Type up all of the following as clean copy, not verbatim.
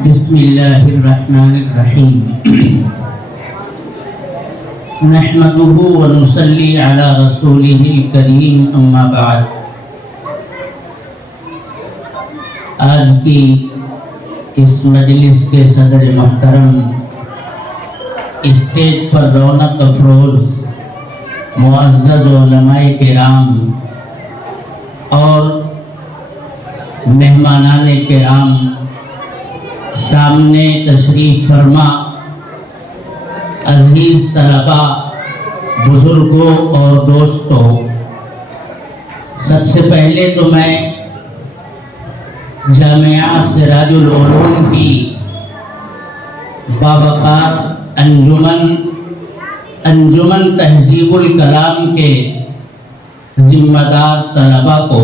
بسم اللہ الرحمن الرحیم نحمده ونصلی علی رسولہ الکریم اما بعد۔ آج کی اس مجلس کے صدر محترم، اسٹیج پر رونق افروز معزز علماء کرام اور مہمانان کرام، سامنے تشریف فرما عزیز طلباء، بزرگوں اور دوستوں، سب سے پہلے تو میں جامعہ سراج العلوم کی باوقار انجمن تہذیب الکلام کے ذمہ دار طلباء کو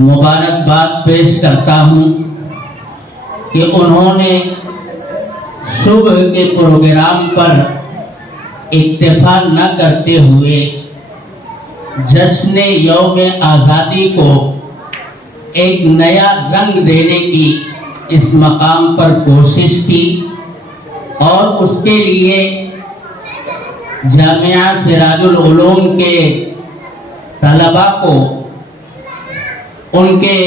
مبارکباد پیش کرتا ہوں کہ انہوں نے صبح کے پروگرام پر اکتفا نہ کرتے ہوئے جشن یوم آزادی کو ایک نیا رنگ دینے کی اس مقام پر کوشش کی، اور اس کے لیے جامعہ سراج العلوم کے طلباء کو ان کے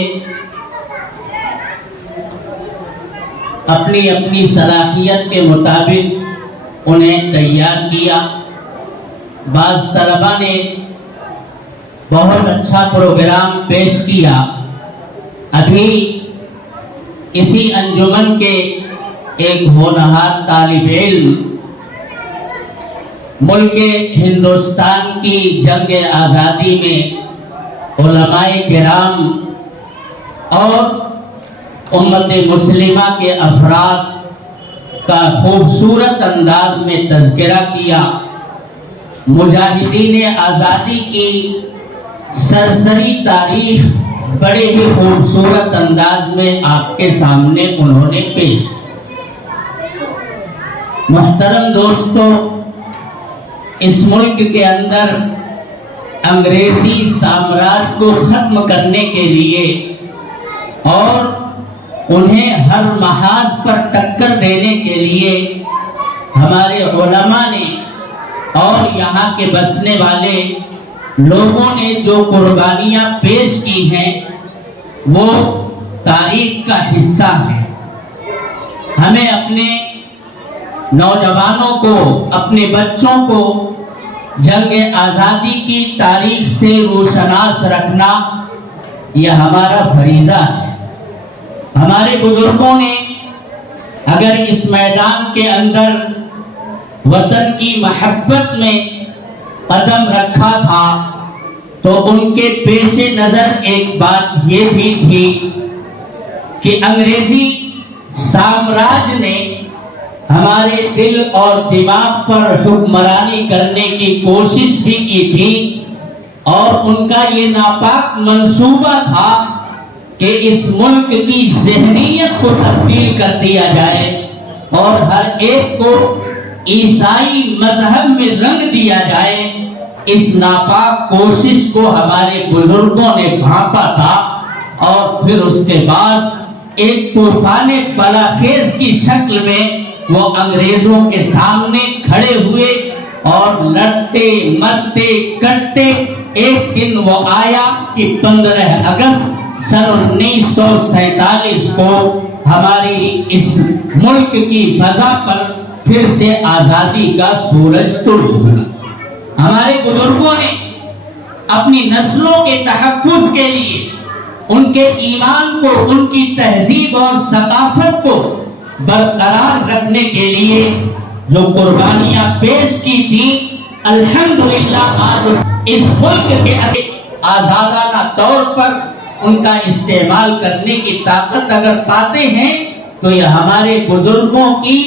اپنی اپنی صلاحیت کے مطابق انہیں تیار کیا۔ بعض طلباء نے بہت اچھا پروگرام پیش کیا۔ ابھی اسی انجمن کے ایک ہونہار طالب علم ملک ہندوستان کی جنگ آزادی میں علماء کرام اور امت مسلمہ کے افراد کا خوبصورت انداز میں تذکرہ کیا۔ مجاہدین آزادی کی سرسری تاریخ بڑے ہی خوبصورت انداز میں آپ کے سامنے انہوں نے پیش کی۔ محترم دوستو، اس ملک کے اندر انگریزی سامراج کو ختم کرنے کے لیے اور انہیں ہر محاذ پر ٹکر دینے کے لیے ہمارے علماء نے اور یہاں کے بسنے والے لوگوں نے جو قربانیاں پیش کی ہیں وہ تاریخ کا حصہ ہے۔ ہمیں اپنے نوجوانوں کو، اپنے بچوں کو جنگ آزادی کی تاریخ سے روشناس رکھنا یہ ہمارا فریضہ ہے۔ ہمارے بزرگوں نے اگر اس میدان کے اندر وطن کی محبت میں قدم رکھا تھا تو ان کے پیش نظر ایک بات یہ بھی تھی کہ انگریزی سامراج نے ہمارے دل اور دماغ پر حکمرانی کرنے کی کوشش بھی کی تھی، اور ان کا یہ ناپاک منصوبہ تھا کہ اس ملک کی ذہنیت کو تبدیل کر دیا جائے اور ہر ایک کو عیسائی مذہب میں رنگ دیا جائے۔ اس ناپاک کوشش کو ہمارے بزرگوں نے بھانپا تھا، اور پھر اس کے بعد ایک طوفان بلاخیز کی شکل میں وہ انگریزوں کے سامنے کھڑے ہوئے اور لڑتے مرتے کٹتے ایک دن وہ آیا کہ 15 اگست سن 1947 کو ہماری اس ملک کی فضا پر پھر سے آزادی کا سورج طلوع ہوا۔ ہمارے بزرگوں نے اپنی نسلوں کے تحفظ کے لیے، ان کے ایمان کو، ان کی تہذیب اور ثقافت کو برقرار رکھنے کے لیے جو قربانیاں پیش کی تھی، الحمدللہ آج اس ملک کے آزادانہ طور پر ان کا استعمال کرنے کی طاقت اگر پاتے ہیں تو یہ ہمارے بزرگوں کی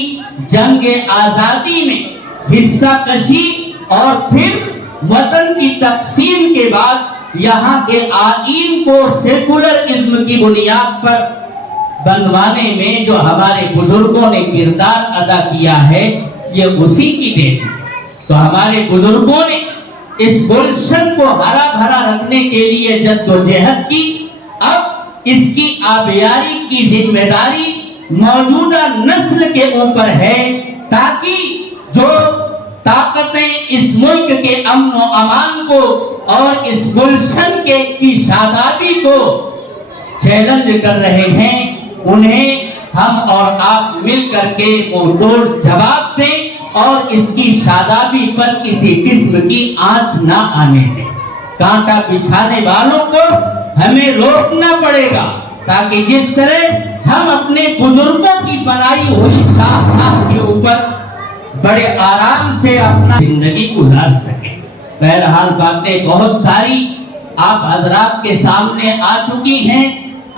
جنگ آزادی میں حصہ کشی اور پھر وطن کی تقسیم کے بعد یہاں کے آئین کو سیکولرزم کی بنیاد پر بنوانے میں جو ہمارے بزرگوں نے کردار ادا کیا ہے، یہ اسی کی دین ہے۔ تو ہمارے بزرگوں نے اس گلشن کو ہرا بھرا رکھنے کے لیے جدوجہد کی۔ اب اس کی آبیاری کی ذمہ داری موجودہ نسل کے اوپر ہے، تاکہ جو طاقتیں اس ملک کے امن و امان کو اور اس گلشن کی شادابی کو چیلنج کر رہے ہیں، انہیں ہم اور آپ مل کر کے وہ توڑ جواب دیں اور اس کی شادابی پر کسی قسم کی آنچ نہ آنے دیں۔ کانٹا بچھانے والوں کو ہمیں روکنا پڑے گا، تاکہ جس طرح ہم اپنے بزرگوں کی بنائی ہوئی شاہراہ کے اوپر بڑے آرام سے اپنا زندگی گزار سکیں۔ بہرحال باتیں بہت ساری آپ حضرات کے سامنے آ چکی ہیں۔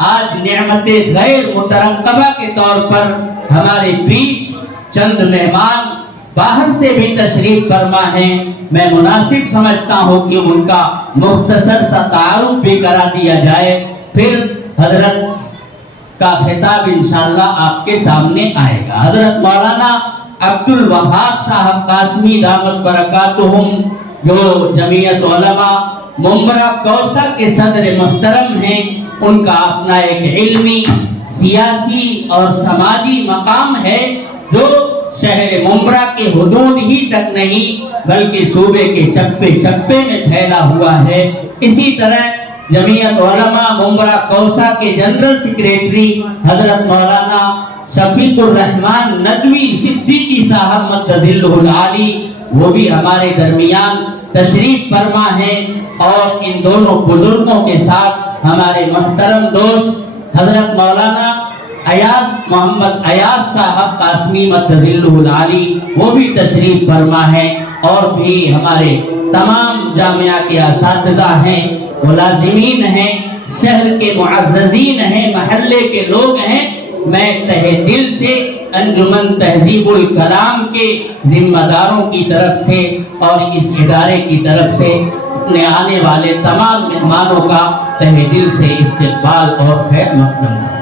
آج نعمت غیر مترقبہ کے طور پر ہمارے بیچ چند مہمان باہر سے بھی تشریف فرما ہیں، میں مناسب سمجھتا ہوں کہ ان کا مختصر سا تعارف بھی کرا دیا جائے، پھر حضرت کا خطاب انشاءاللہ آپ کے سامنے آئے گا۔ حضرت مولانا عبد الوہاب صاحب قاسمی دامت برکاتہم، جو جمعیت علماء ممبرہ کوثا کے صدر محترم ہیں، ان کا اپنا ایک علمی، سیاسی اور سماجی مقام ہے جو شہر ممبرہ کے حدود ہی تک نہیں بلکہ صوبے کے چپے چپے میں پھیلا ہوا ہے۔ اسی طرح جمعیت علماء ممبرہ کوثا کے جنرل سیکریٹری حضرت مولانا شفیق الرحمن ندوی صدیقی صاحب مدظلہ العالی، وہ بھی ہمارے درمیان تشریف فرما ہیں، اور ان دونوں بزرگوں کے ساتھ ہمارے محترم دوست حضرت مولانا ایاز محمد ایاز صاحب قاسمی مدظلہ العالی، وہ بھی تشریف فرما ہیں، اور بھی ہمارے تمام جامعہ کے اساتذہ ہیں، ملازمین ہیں، شہر کے معززین ہیں، محلے کے لوگ ہیں۔ میں تہہ دل سے انجمن تہذیب الکلام کے ذمہ داروں کی طرف سے اور اس ادارے کی طرف سے اپنے آنے والے تمام مہمانوں کا تہہ دل سے استقبال اور خیر مقدم کرتا ہوں۔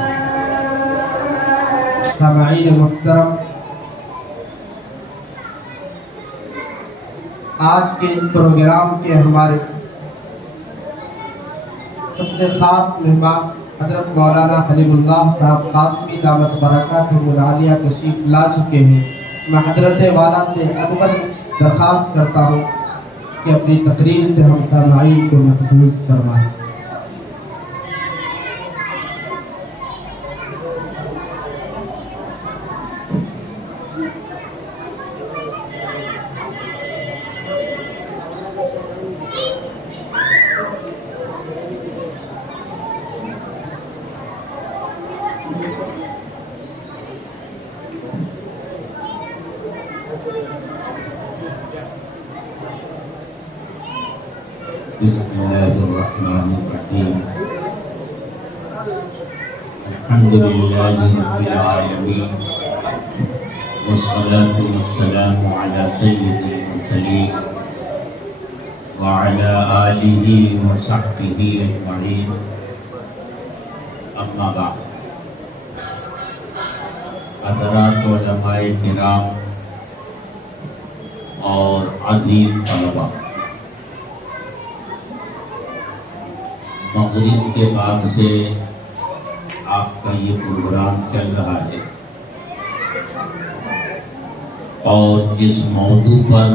سامعین محترم، آج کے اس پروگرام کے ہمارے سب سے خاص مہمان حضرت مولانا حلیم اللہ صاحب قاسمی دامت برکاتہم العالیہ تشریف لا چکے ہیں۔ میں حضرت والا سے ادب درخواست کرتا ہوں کہ اپنی تقریر سے ہم سامعین کو محفوظ فرمائیں۔ بسم اللہ الرحمن الرحیم، الحمدللہ رب العالمین، والصلاة والسلام علی سید المرسلین وعلی آلہ وصحبہ اجمعین، اما بعد۔ حضرات علماء کرام اور عزیز طلباء، مغرب کے بعد سے آپ کا یہ پروگرام چل رہا ہے، اور جس موضوع پر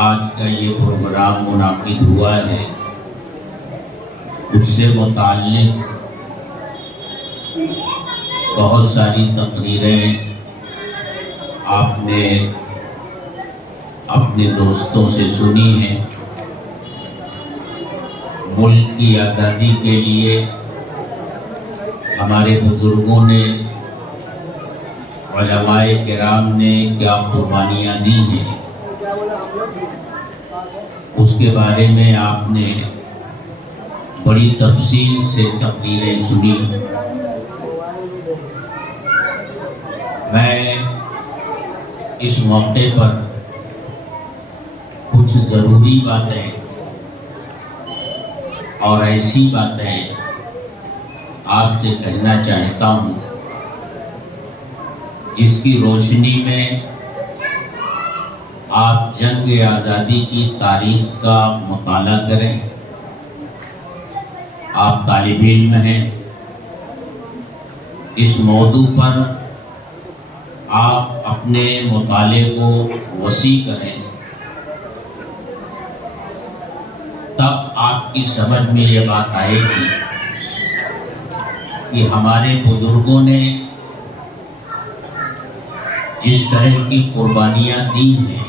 آج کا یہ پروگرام منعقد ہوا ہے اس سے متعلق بہت ساری تقریریں آپ نے اپنے دوستوں سے سنی ہیں۔ ملک کی آزادی کے لیے ہمارے بزرگوں نے، علماء کرام نے کیا قربانیاں دی ہیں، اس کے بارے میں آپ نے بڑی تفصیل سے تقریریں سنی۔ میں اس موقع پر کچھ ضروری باتیں اور ایسی باتیں آپ سے کہنا چاہتا ہوں جس کی روشنی میں آپ جنگ آزادی کی تاریخ کا مطالعہ کریں۔ آپ طالب علم ہیں، اس موضوع پر آپ اپنے مطالعے کو وسیع کریں، تب آپ کی سمجھ میں یہ بات آئے گی کہ ہمارے بزرگوں نے جس طرح کی قربانیاں دی ہیں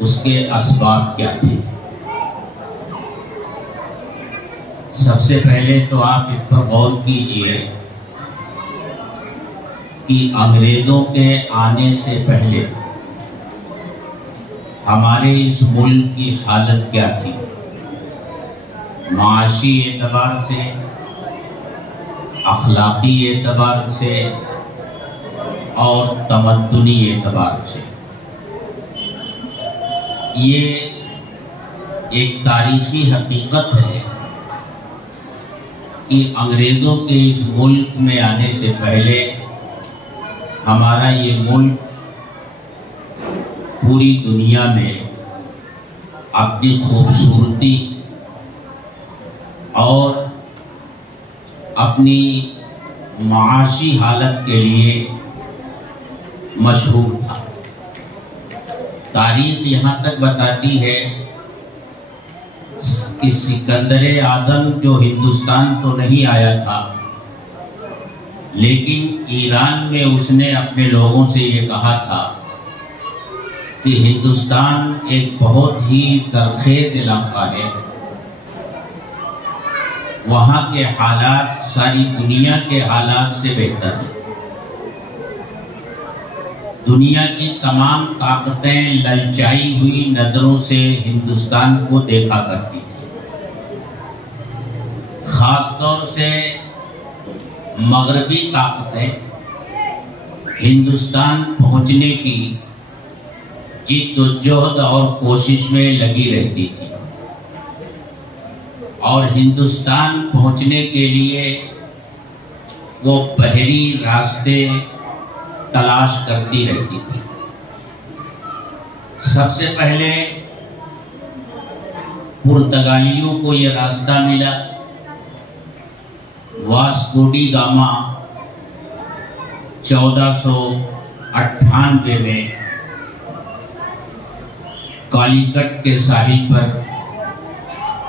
اس کے اسباب کیا تھے۔ سب سے پہلے تو آپ اس پر غور کیجئے کہ انگریزوں کے آنے سے پہلے ہمارے اس ملک کی حالت کیا تھی، معاشی اعتبار سے، اخلاقی اعتبار سے اور تمدنی اعتبار سے۔ یہ ایک تاریخی حقیقت ہے کہ انگریزوں کے اس ملک میں آنے سے پہلے ہمارا یہ ملک پوری دنیا میں اپنی خوبصورتی اور اپنی معاشی حالت کے لیے مشہور تھا۔ تاریخ یہاں تک بتاتی ہے کہ سکندر اعظم جو ہندوستان تو نہیں آیا تھا، لیکن ایران میں اس نے اپنے لوگوں سے یہ کہا تھا کہ ہندوستان ایک بہت ہی زرخیز علاقہ ہے، وہاں کے حالات ساری دنیا کے حالات سے بہتر ہیں۔ دنیا کی تمام طاقتیں للچائی ہوئی نظروں سے ہندوستان کو دیکھا کرتی تھی، خاص طور سے مغربی طاقتیں ہندوستان پہنچنے کی جد و جہد اور کوشش میں لگی رہتی تھی، اور ہندوستان پہنچنے کے لیے وہ بحری راستے تلاش کرتی رہتی تھی۔ سب سے پہلے پرتگالیوں کو یہ راستہ ملا، واسکو ڈی گاما 1498 میں کالیکٹ کے ساحل پر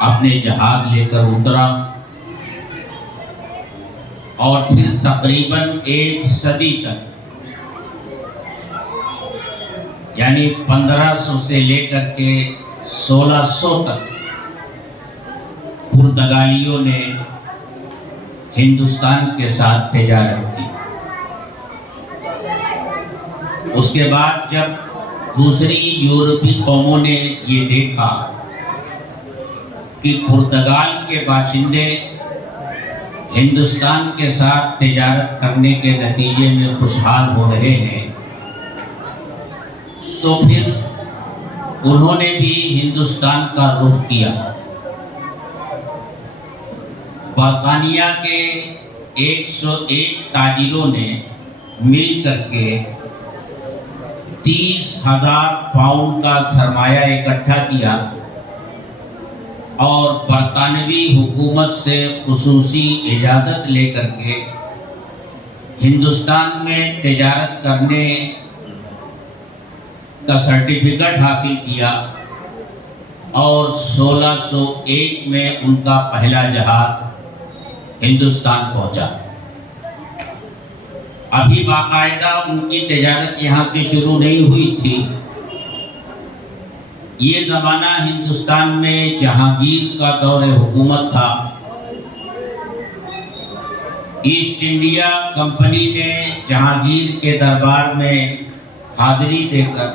اپنے جہاز لے کر اترا، اور پھر تقریباً 1 صدی تک، یعنی 1500 سے لے کر کے 1600 تک پرتگالیوں نے ہندوستان کے ساتھ تجارت کی۔ اس کے بعد جب دوسری یورپی قوموں نے یہ دیکھا کہ پرتگال کے باشندے ہندوستان کے ساتھ تجارت کرنے کے نتیجے میں خوشحال ہو رہے ہیں، تو پھر انہوں نے بھی ہندوستان کا رخ کیا۔ برطانیہ کے 101 تاجروں نے مل کر کے 30,000 پاؤنڈ کا سرمایہ اکٹھا کیا، اور برطانوی حکومت سے خصوصی اجازت لے کر کے ہندوستان میں تجارت کرنے کا سرٹیفکیٹ حاصل کیا، اور 1601 میں ان کا پہلا جہاز ہندوستان پہنچا۔ ابھی باقاعدہ ان کی تجارت یہاں سے شروع نہیں ہوئی تھی۔ یہ زمانہ ہندوستان میں جہانگیر کا دور حکومت تھا۔ ایسٹ انڈیا کمپنی نے جہانگیر کے دربار میں حاضری دے کر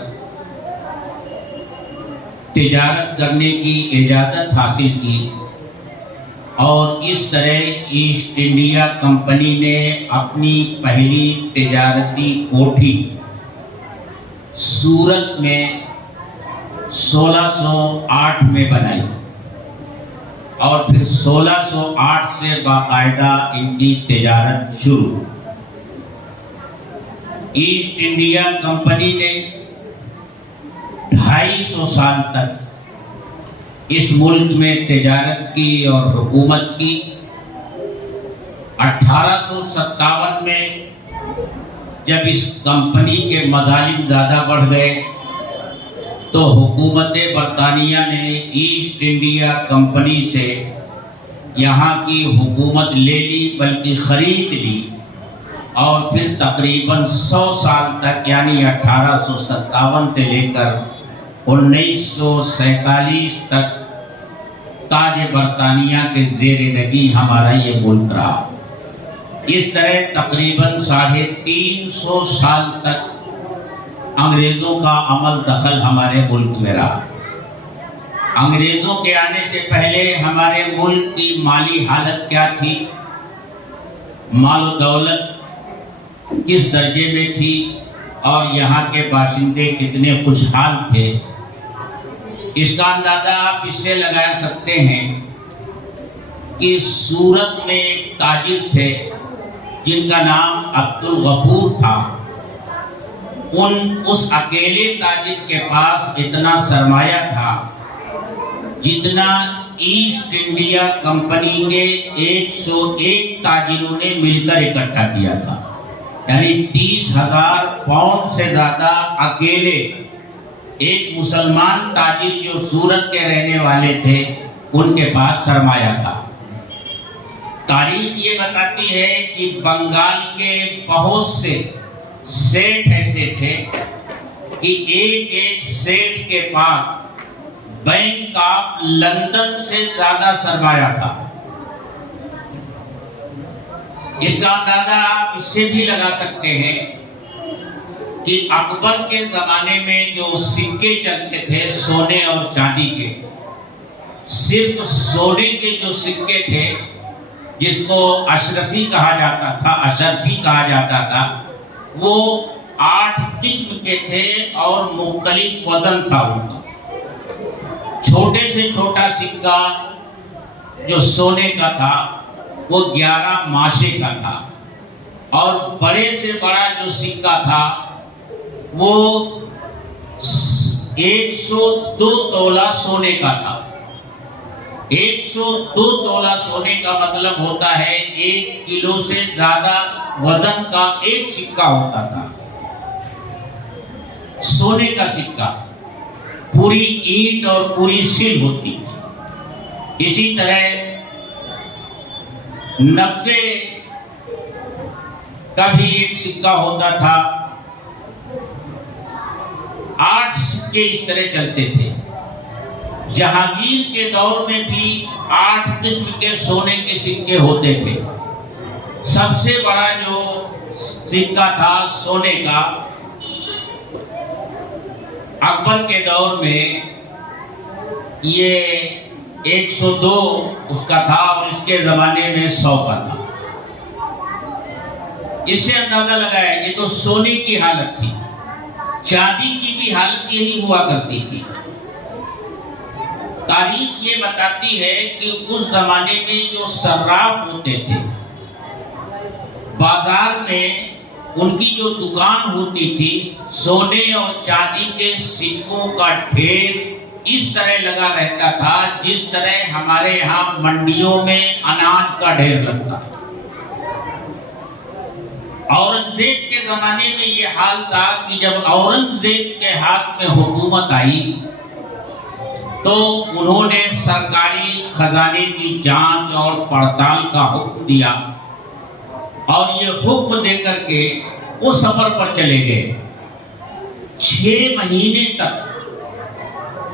تجارت کرنے کی اجازت حاصل کی، اور اس طرح ایسٹ انڈیا کمپنی نے اپنی پہلی تجارتی کوٹھی سورت میں 1608 میں بنائی، اور پھر 1608 سے باقاعدہ ان کی تجارت شروع۔ ایسٹ انڈیا کمپنی نے 250 سال تک اس ملک میں تجارت کی اور حکومت کی۔ 1857 میں جب اس کمپنی کے مظالم زیادہ بڑھ گئے تو حکومت برطانیہ نے ایسٹ انڈیا کمپنی سے یہاں کی حکومت لے لی، بلکہ خرید لی، اور پھر تقریباً 100 سال تک یعنی 1857 سے لے کر 1947 تک تاج برطانیہ کے زیر نگی ہمارا یہ ملک رہا۔ اس طرح تقریباً 350 سال تک انگریزوں کا عمل دخل ہمارے ملک میں رہا۔ انگریزوں کے آنے سے پہلے ہمارے ملک کی مالی حالت کیا تھی، مال و دولت کس درجے میں تھی، اور یہاں کے باشندے کتنے خوشحال تھے، اس کا اندازہ آپ اس سے لگا سکتے ہیں کہ سورت میں ایک تاجر تھے جن کا نام عبدالغفور تھا۔ اس اکیلے تاجر کے پاس اتنا سرمایہ تھا جتنا ایسٹ انڈیا کمپنی کے 101 تاجروں نے مل کر اکٹھا کیا تھا، یعنی 30,000 پاؤنڈ سے زیادہ اکیلے ایک مسلمان تاجر جو سورت کے رہنے والے تھے ان کے پاس سرمایہ تھا۔ تاریخ یہ بتاتی ہے کہ بنگال کے بہت سے سیٹ ایسے تھے کہ ایک سیٹ کے پاس بینک آف لندن سے زیادہ سرمایہ تھا۔ اس کا اندازہ آپ اس سے بھی لگا سکتے ہیں کہ اکبر کے زمانے میں جو سکے چلتے تھے سونے اور چاندی کے، صرف سونے کے جو سکے تھے جس کو اشرفی کہا جاتا تھا وہ 8 قسم کے تھے اور مختلف وزن تھا ان کا۔ چھوٹے سے چھوٹا سکہ جو سونے کا تھا وہ 11 ماشے کا تھا، اور بڑے سے بڑا جو سکہ تھا وہ 102 تولہ سونے کا تھا۔ 102 تولہ سونے کا مطلب ہوتا ہے 1 کلو سے زیادہ وزن کا ایک سکہ ہوتا تھا، سونے کا سکہ، پوری اینٹ اور پوری سل ہوتی تھی۔ اسی طرح 90 کا بھی ایک سکہ ہوتا تھا، 8 سکے اس طرح چلتے تھے۔ جہانگیر کے دور میں بھی 8 قسم کے سونے کے سکے ہوتے تھے۔ سب سے بڑا جو سکہ تھا سونے کا اکبر کے دور میں یہ 102 اس کا تھا، اور اس کے زمانے میں 100 کا تھا۔ اس سے اندازہ لگایا یہ تو سونے کی حالت تھی۔ چاندی کی بھی حالت یہی ہوا کرتی تھی۔ تاریخ یہ بتاتی ہے کہ اس زمانے میں جو صراف ہوتے تھے بازار میں ان کی جو دکان ہوتی تھی، سونے اور چاندی کے سکوں کا ڈھیر اس طرح لگا رہتا تھا جس طرح ہمارے یہاں منڈیوں میں اناج کا ڈھیر لگتا۔ اورنگزیب کے زمانے میں یہ حال تھا کہ جب اورنگزیب کے ہاتھ میں حکومت آئی تو انہوں نے سرکاری خزانے کی جانچ اور پڑتال کا حکم دیا، اور یہ حکم دے کر کے وہ سفر پر چلے گئے۔ 6 مہینے تک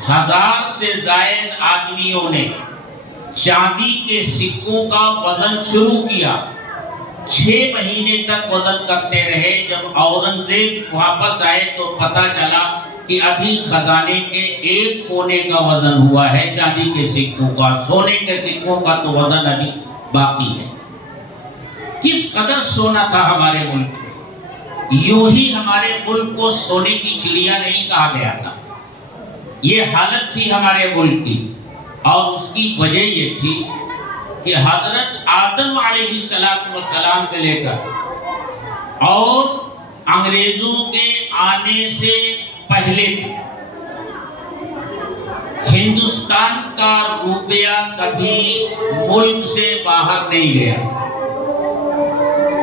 1000 سے زائد آدمیوں نے چاندی کے سکوں کا وزن شروع کیا۔ 6 مہینے تک وزن کرتے رہے۔ جب اورنگزیب واپس آئے تو پتہ چلا کہ ابھی خزانے کے 1 کونے کا وزن ہوا ہے چاندی کے سکوں کا، سونے کے سکوں کا تو وزن ابھی باقی ہے۔ کس قدر سونا تھا ہمارے ملک میں، یوں ہی ہمارے ملک کو سونے کی چڑیا نہیں کہا گیا تھا۔ یہ حالت تھی ہمارے ملک کی، اور اس کی وجہ یہ تھی کہ حضرت آدم علیہ السلام سے لے کر اور انگریزوں کے آنے سے پہلے ہندوستان کا روپیہ کبھی ملک سے باہر نہیں گیا۔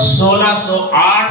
1608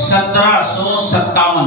1757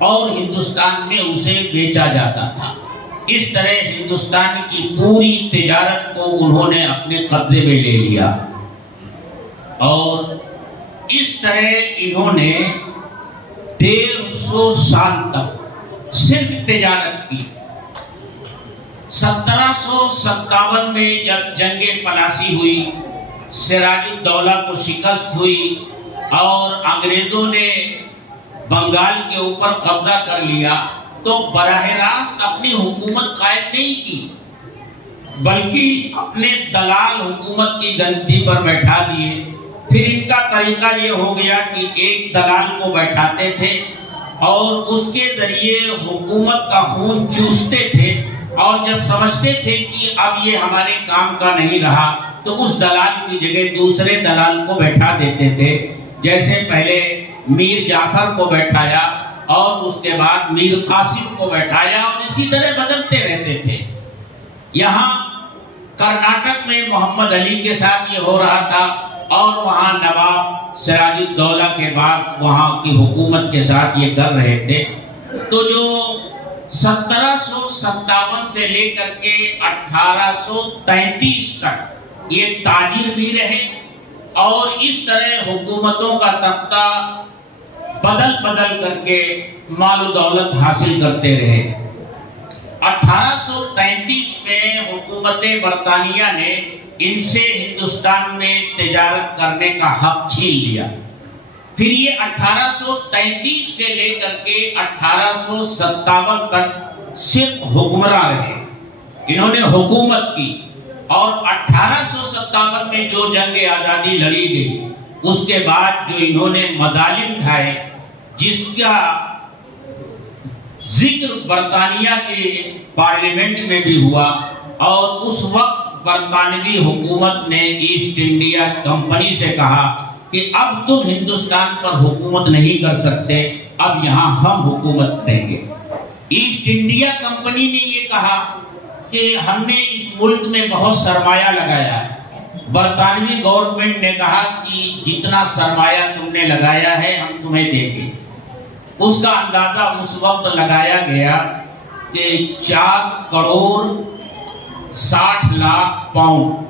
اور ہندوستان میں اسے بیچا جاتا تھا۔ اس طرح ہندوستان کی پوری تجارت کو انہوں نے اپنے قبضے میں لے لیا، اور اس طرح انہوں نے 150 سال تک صرف تجارت کی۔ 1757 میں جب جنگ پلاسی ہوئی، سراج الدولہ کو شکست ہوئی اور انگریزوں نے بنگال کے اوپر قبضہ کر لیا، تو براہ راست اپنی حکومت قائم نہیں کی، بلکہ اپنے دلال حکومت کی گدی پر بیٹھا دیے۔ پھر ان کا طریقہ یہ ہو گیا کہ ایک دلال کو بیٹھاتے تھے اور اس کے ذریعے حکومت کا خون چوستے تھے، اور جب سمجھتے تھے کہ اب یہ ہمارے کام کا نہیں رہا تو اس دلال کی جگہ دوسرے دلال کو بیٹھا دیتے تھے۔ جیسے پہلے میر جعفر کو بیٹھایا اور اس کے بعد میر قاسم کو بیٹھایا، اور اسی طرح بدلتے رہتے تھے۔ یہاں کرناٹک میں محمد علی کے ساتھ یہ ہو رہا تھا، اور وہاں نواب سراج الدولہ کے بعد وہاں کی حکومت کے ساتھ یہ کر رہے تھے۔ تو جو 1757 سے لے کر کے 1833 تک یہ تاجر بھی رہے، اور اس طرح حکومتوں کا تختہ بدل بدل کر کے مال و دولت حاصل کرتے رہے۔ 1833 میں حکومت برطانیہ نے ان سے ہندوستان میں تجارت کرنے کا حق چھین لیا۔ پھر یہ 1833 سے لے کر کے 1857 تک صرف حکمراں رہے، انہوں نے حکومت کی، اور 1857 میں جو جنگ آزادی لڑی گئی، اس کے بعد جو انہوں نے مظالم ڈھائے، جس کا ذکر برطانیہ کے پارلیمنٹ میں بھی ہوا، اور اس وقت برطانوی حکومت نے ایسٹ انڈیا کمپنی سے کہا کہ اب تم ہندوستان پر حکومت نہیں کر سکتے، اب یہاں ہم حکومت کریں گے۔ ایسٹ انڈیا کمپنی نے یہ کہا کہ ہم نے اس ملک میں بہت سرمایہ لگایا ہے۔ برطانوی گورنمنٹ نے کہا کہ جتنا سرمایہ تم نے لگایا ہے ہم تمہیں دیں گے۔ اس کا اندازہ اس وقت لگایا گیا کہ 4 کروڑ 60 لاکھ پاؤنڈ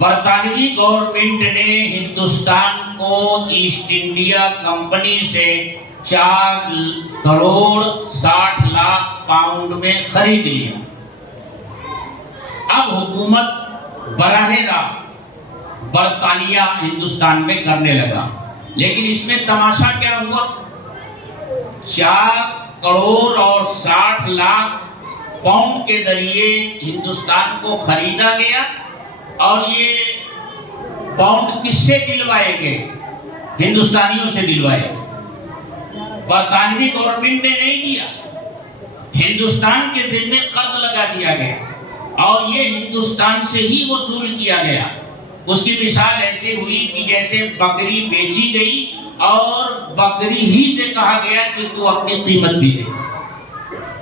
برطانوی گورنمنٹ نے ہندوستان کو ایسٹ انڈیا کمپنی سے 4 کروڑ 60 لاکھ پاؤنڈ میں خرید لیا۔ اب حکومت براہ راست برطانیہ ہندوستان میں کرنے لگا، لیکن اس میں تماشا کیا ہوا؟ 4 کروڑ اور 60 لاکھ پاؤنڈ کے ذریعے ہندوستان کو خریدا گیا، اور یہ پاؤنڈ کس سے دلوائے گئے؟ ہندوستانیوں سے دلوائے گئے۔ برطانوی گورنمنٹ نے نہیں دیا، ہندوستان کے ذمے قرض لگا دیا گیا، اور یہ ہندوستان سے ہی وصول کیا گیا۔ اس کی مثال ایسے ہوئی کہ جیسے بکری بیچی گئی اور بکری ہی سے کہا گیا کہ تو اپنی قیمت بھی دے۔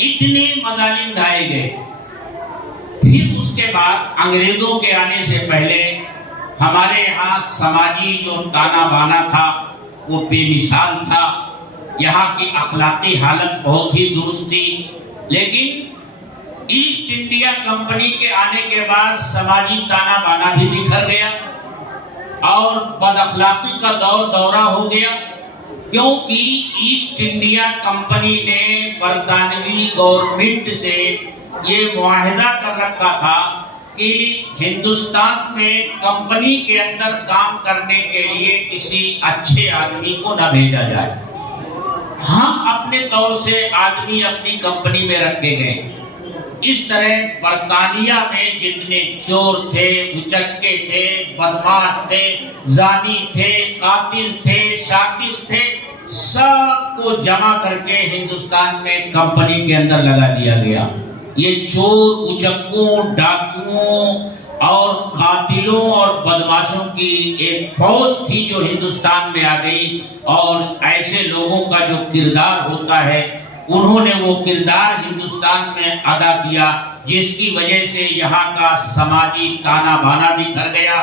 اتنے مظالم ڈھائے گئے۔ پھر اس کے بعد انگریزوں کے آنے سے پہلے ہمارے ہاں سماجی جو تانا بانا تھا وہ بے مثال تھا، یہاں کی اخلاقی حالت بہت ہی درست تھی، لیکن ایسٹ انڈیا کمپنی کے آنے کے بعد سماجی تانا بانا بھی بکھر گیا، اور بد اخلاقی کا دورہ ہو گیا، کیونکہ ایسٹ انڈیا کمپنی نے برطانوی گورنمنٹ سے یہ معاہدہ کر رکھا تھا کہ ہندوستان میں کمپنی کے اندر کام کرنے کے لیے کسی اچھے آدمی کو نہ بھیجا جائے، ہم اپنے طور سے آدمی اپنی کمپنی میں رکھے گئے۔ اس طرح برطانیہ میں جتنے چور تھے، اچکے تھے، بدماش تھے، زانی تھے، قاتل تھے، شاطر تھے، سب کو جمع کر کے ہندوستان میں کمپنی کے اندر لگا دیا گیا۔ یہ چور، اچکوں، ڈاکوؤں اور قاتلوں اور بدماشوں کی ایک فوج تھی جو ہندوستان میں آ گئی، اور ایسے لوگوں کا جو کردار ہوتا ہے انہوں نے وہ کردار ہندوستان میں ادا کیا، جس کی وجہ سے یہاں کا سماجی تانا بانا بھی کر گیا،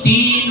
3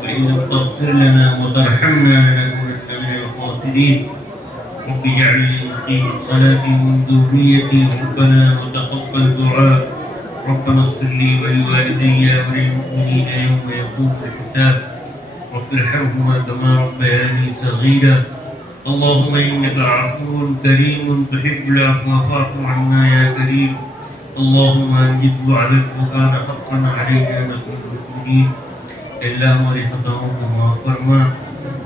فإن لم تغفر لنا وترحمنا لنكونن من الخاسرين. رب اجعلني مقيم الصلاة من ذريتي ربنا وتقبل دعاء. ربنا اغفر لي ولوالدي وللمؤمنين يوم يقوم الحساب. رب ارحمهما كما ربياني صغيرا. اللهم إنك عفو كريم تحب العفو فاعف عنا يا كريم. اللهم أنجز وعدك وكان حقا علينا نكون المؤمنين. اللہ ہماری خطاؤں کو معاف فرما،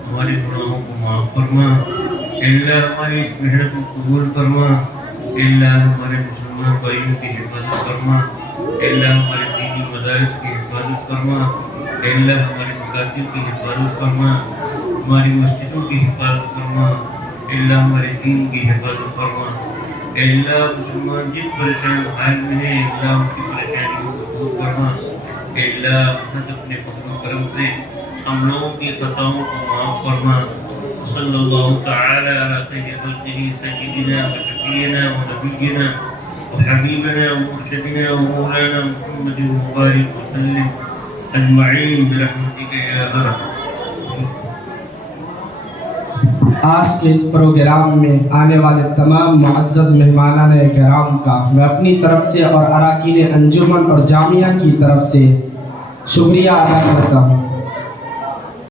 ہمارے گناہوں کو معاف فرما، اللہ ہماری اس محنت کو قبول فرما، اللہ ہمارے مسلمان بھائیوں کی حفاظت فرما، اللہ ہمارے دینی مدارس کی حفاظت فرما، اللہ ہمارے مکاتب کی حفاظت فرما، ہماری مسجدوں کی حفاظت فرما، اللہ ہمارے دین کی حفاظت فرما، اللہ مسلمان جس پریشان حال میں ہیں اللہ ان کی پریشانیوں کو دور فرما، اللہ اپنے فضل و کرم سے ہم لوگوں کی خطاؤں کو معاف فرما. صلی اللہ تعالی علی خیر خلقہ سیدنا و شفیعنا و نبینا و حبیبنا و مرشدنا و مولانا محمد مبارک وسلم اجمعین برحمتک یا ارحم. آج کے اس پروگرام میں آنے والے تمام معزز مہمانان کرام کا میں اپنی طرف سے اور اراکین انجمن اور جامعہ کی طرف سے شکریہ ادا کرتا ہوں.